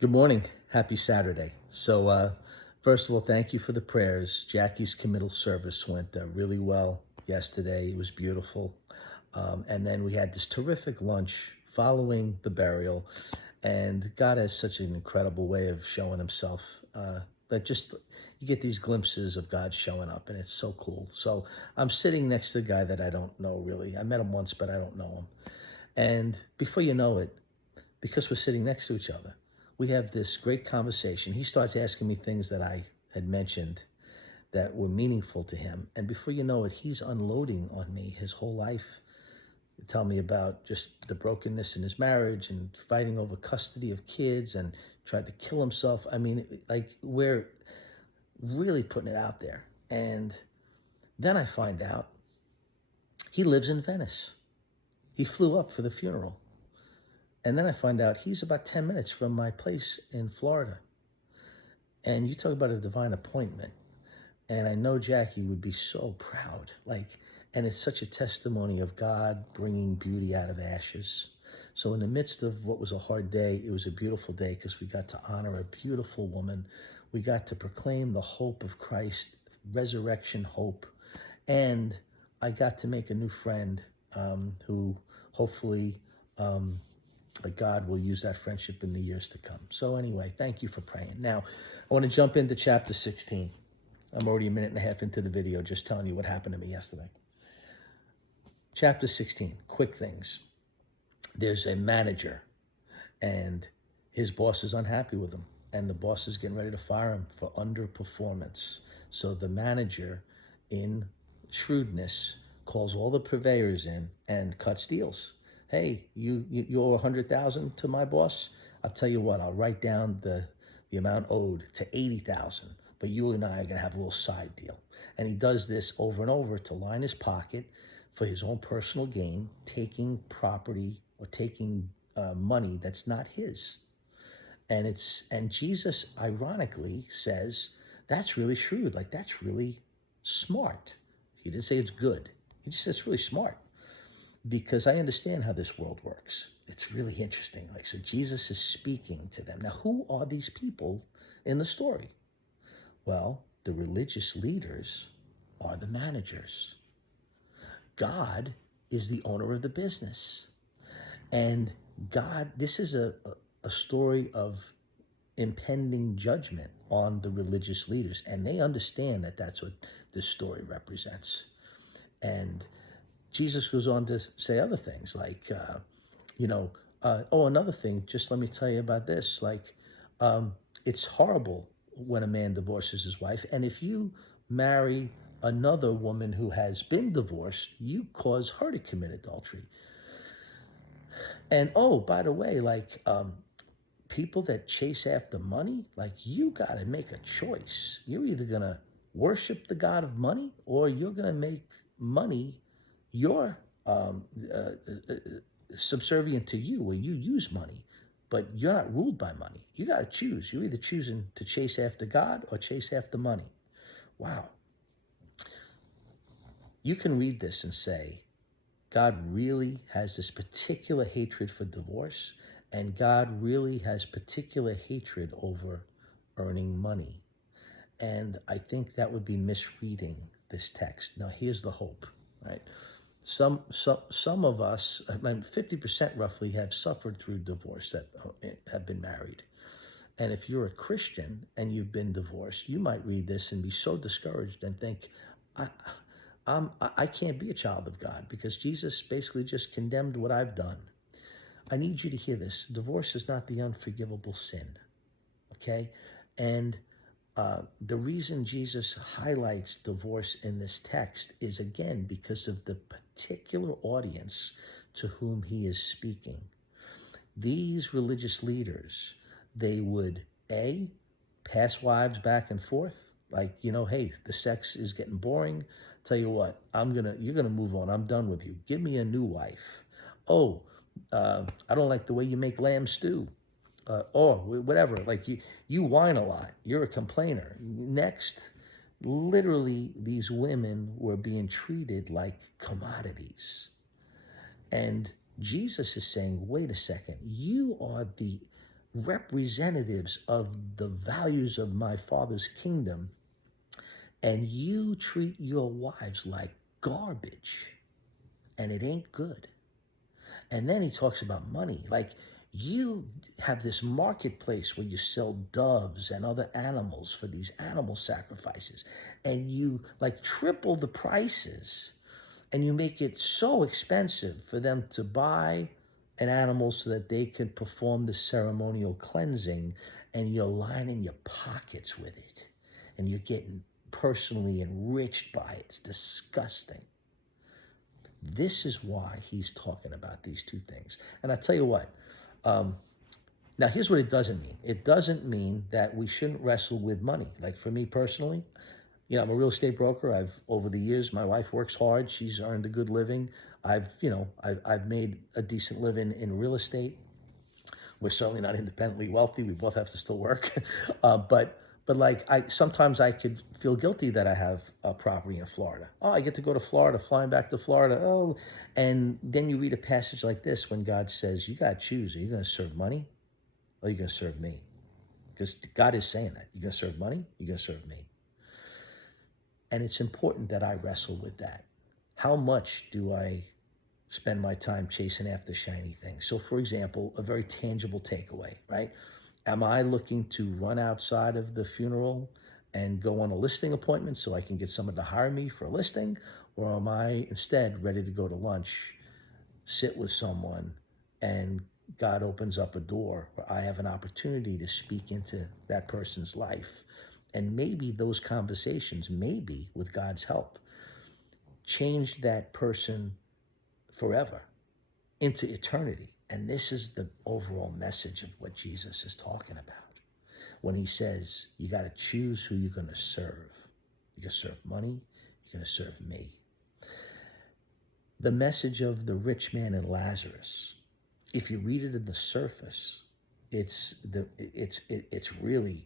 Good morning. Happy Saturday. First of all, thank you for the prayers. Jackie's committal service went really well yesterday. It was beautiful. And then we had this terrific lunch following the burial. And God has such an incredible way of showing himself that just you get these glimpses of God showing up, and it's so cool. So I'm sitting next to a guy that I don't know really. I met him once, but I don't know him. And before you know it, because we're sitting next to each other, we have this great conversation. He starts asking me things that I had mentioned that were meaningful to him. And before you know it, he's unloading on me his whole life. Tell me about just the brokenness in his marriage and fighting over custody of kids and tried to kill himself. I mean, like, we're really putting it out there. And then I find out he lives in Venice. He flew up for the funeral. And then I find out he's about 10 minutes from my place in Florida. And you talk about a divine appointment. And I know Jackie would be so proud. And it's such a testimony of God bringing beauty out of ashes. So in the midst of what was a hard day, it was a beautiful day because we got to honor a beautiful woman. We got to proclaim the hope of Christ, resurrection hope. And I got to make a new friend who hopefully God will use that friendship in the years to come. So anyway, thank you for praying. Now, I want to jump into chapter 16. I'm already a minute and a half into the video just telling you what happened to me yesterday. Chapter 16, quick things. There's a manager, and his boss is unhappy with him, and the boss is getting ready to fire him for underperformance. So the manager, in shrewdness, calls all the purveyors in and cuts deals. Hey, you owe 100,000 to my boss. I'll tell you what. I'll write down the amount owed to 80,000. But you and I are gonna have a little side deal. And he does this over and over to line his pocket for his own personal gain, taking property or taking money that's not his. And Jesus ironically says that's really shrewd. Like, that's really smart. He didn't say it's good. He just said it's really smart, because I understand how this world works. It's really interesting. So Jesus is speaking to them. Now, who are these people in the story? Well, the religious leaders are the managers. God is the owner of the business. And God, this is a story of impending judgment on the religious leaders. And they understand that that's what this story represents. And Jesus goes on to say other things another thing, just let me tell you about this. It's horrible when a man divorces his wife. And if you marry another woman who has been divorced, you cause her to commit adultery. And oh, by the way, people that chase after money, you got to make a choice. You're either going to worship the God of money, or you're going to make money your subservient to you, where you use money, but you're not ruled by money. You got to choose. You're either choosing to chase after God or chase after money. Wow. You can read this and say, God really has this particular hatred for divorce, and God really has particular hatred over earning money. And I think that would be misreading this text. Now, here's the hope, right? Some of us, 50% roughly, have suffered through divorce that have been married. And if you're a Christian and you've been divorced, you might read this and be so discouraged and think, I can't be a child of God because Jesus basically just condemned what I've done. I need you to hear this. Divorce is not the unforgivable sin, okay? And the reason Jesus highlights divorce in this text is, again, because of the particular audience to whom he is speaking. These religious leaders, they would, A, pass wives back and forth, hey, the sex is getting boring. Tell you what, you're gonna move on. I'm done with you. Give me a new wife. Oh, I don't like the way you make lamb stew. Or whatever, you whine a lot. You're a complainer. Next, literally, these women were being treated like commodities. And Jesus is saying, wait a second, you are the representatives of the values of my Father's kingdom, and you treat your wives like garbage, and it ain't good. And then he talks about money. Like, you have this marketplace where you sell doves and other animals for these animal sacrifices, and you like triple the prices, and you make it so expensive for them to buy an animal so that they can perform the ceremonial cleansing, and you're lining your pockets with it, and you're getting personally enriched by it. It's disgusting. This is why he's talking about these two things. And I tell you what, now here's what it doesn't mean. It doesn't mean that we shouldn't wrestle with money. Like for me personally, I'm a real estate broker. Over the years, my wife works hard. She's earned a good living. I've made a decent living in real estate. We're certainly not independently wealthy. We both have to still work. But like sometimes I could feel guilty that I have a property in Florida. Oh, I get to go to Florida, flying back to Florida. Oh, and then you read a passage like this when God says, you got to choose. Are you going to serve money or are you going to serve me? Because God is saying that. You're going to serve money, you're going to serve me. And it's important that I wrestle with that. How much do I spend my time chasing after shiny things? So for example, a very tangible takeaway, right? Am I looking to run outside of the funeral and go on a listing appointment so I can get someone to hire me for a listing? Or am I instead ready to go to lunch, sit with someone, and God opens up a door where I have an opportunity to speak into that person's life? And maybe those conversations, maybe with God's help, change that person forever into eternity. And this is the overall message of what Jesus is talking about when he says, you got to choose who you're going to serve. You're going to serve money, you're going to serve me. The message of the rich man and Lazarus, if you read it in the surface, it's really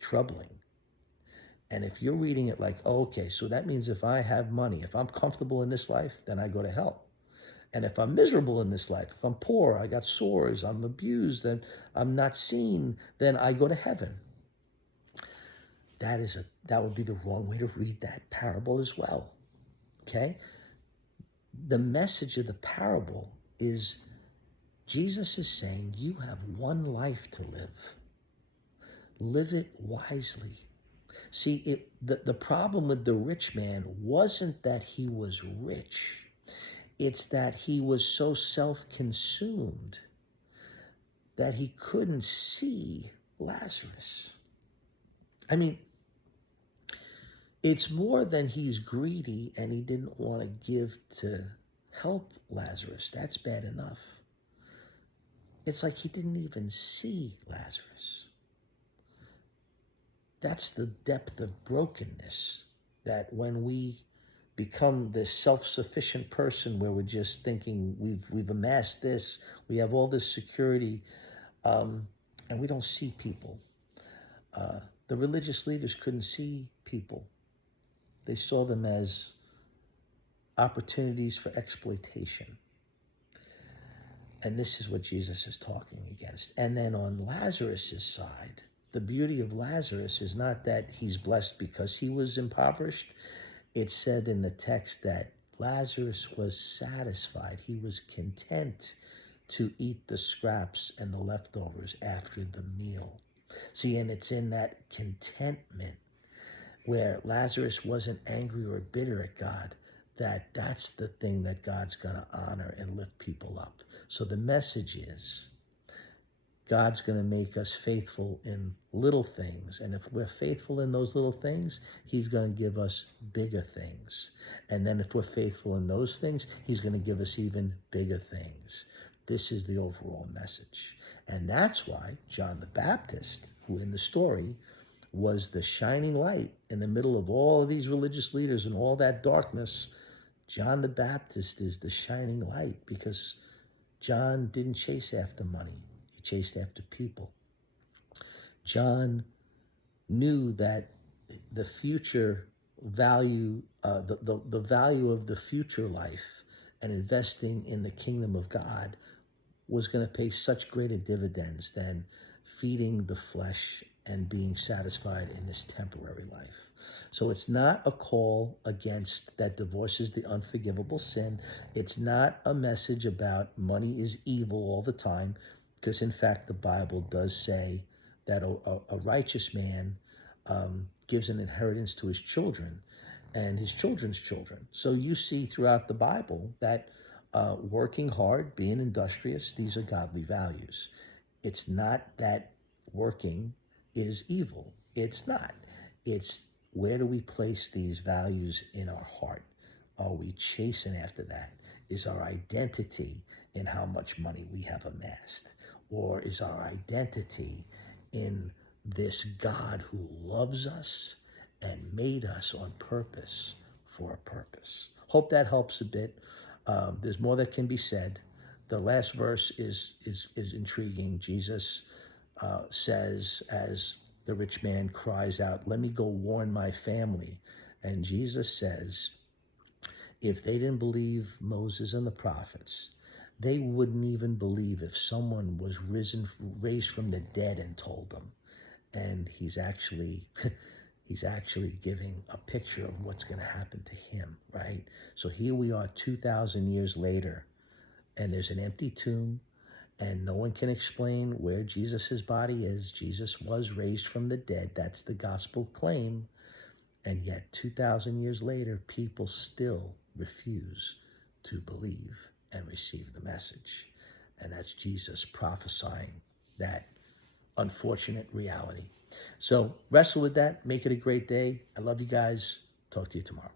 troubling. And if you're reading it like, oh, okay, so that means if I have money, if I'm comfortable in this life, then I go to hell. And if I'm miserable in this life, if I'm poor, I got sores, I'm abused, and I'm not seen, then I go to heaven. That would be the wrong way to read that parable as well. Okay? The message of the parable is Jesus is saying you have one life to live. Live it wisely. See, the problem with the rich man wasn't that he was rich. It's that he was so self-consumed that he couldn't see Lazarus. I mean, it's more than he's greedy and he didn't want to give to help Lazarus. That's bad enough. It's like he didn't even see Lazarus. That's the depth of brokenness, that when we become this self-sufficient person where we're just thinking we've amassed this, we have all this security, and we don't see people. The religious leaders couldn't see people. They saw them as opportunities for exploitation. And this is what Jesus is talking against. And then on Lazarus's side, the beauty of Lazarus is not that he's blessed because he was impoverished. It said in the text that Lazarus was satisfied. He was content to eat the scraps and the leftovers after the meal. See, and it's in that contentment where Lazarus wasn't angry or bitter at God, that's the thing that God's going to honor and lift people up. So the message is, God's going to make us faithful in little things. And if we're faithful in those little things, he's going to give us bigger things. And then if we're faithful in those things, he's going to give us even bigger things. This is the overall message. And that's why John the Baptist, who in the story was the shining light in the middle of all of these religious leaders and all that darkness, John the Baptist is the shining light because John didn't chase after money. Chased after people. John knew that the future value, the value of the future life and investing in the kingdom of God was going to pay such greater dividends than feeding the flesh and being satisfied in this temporary life. So it's not a call against that divorce is the unforgivable sin. It's not a message about money is evil all the time, because in fact the Bible does say that a righteous man gives an inheritance to his children and his children's children. So you see throughout the Bible that working hard, being industrious, these are godly values. It's not that working is evil. It's not. It's where do we place these values in our heart? Are we chasing after that? Is our identity in how much money we have amassed? Or is our identity in this God who loves us and made us on purpose for a purpose? Hope that helps a bit. There's more that can be said. The last verse is intriguing. Jesus says, as the rich man cries out, "Let me go warn my family." And Jesus says, if they didn't believe Moses and the prophets, they wouldn't even believe if someone was raised from the dead and told them. And he's actually giving a picture of what's going to happen to him, right? So here we are 2,000 years later, and there's an empty tomb, and no one can explain where Jesus's body is. Jesus was raised from the dead. That's the gospel claim. And yet 2,000 years later, people still refuse to believe and receive the message. And that's Jesus prophesying that unfortunate reality. So wrestle with that. Make it a great day. I love you guys. Talk to you tomorrow.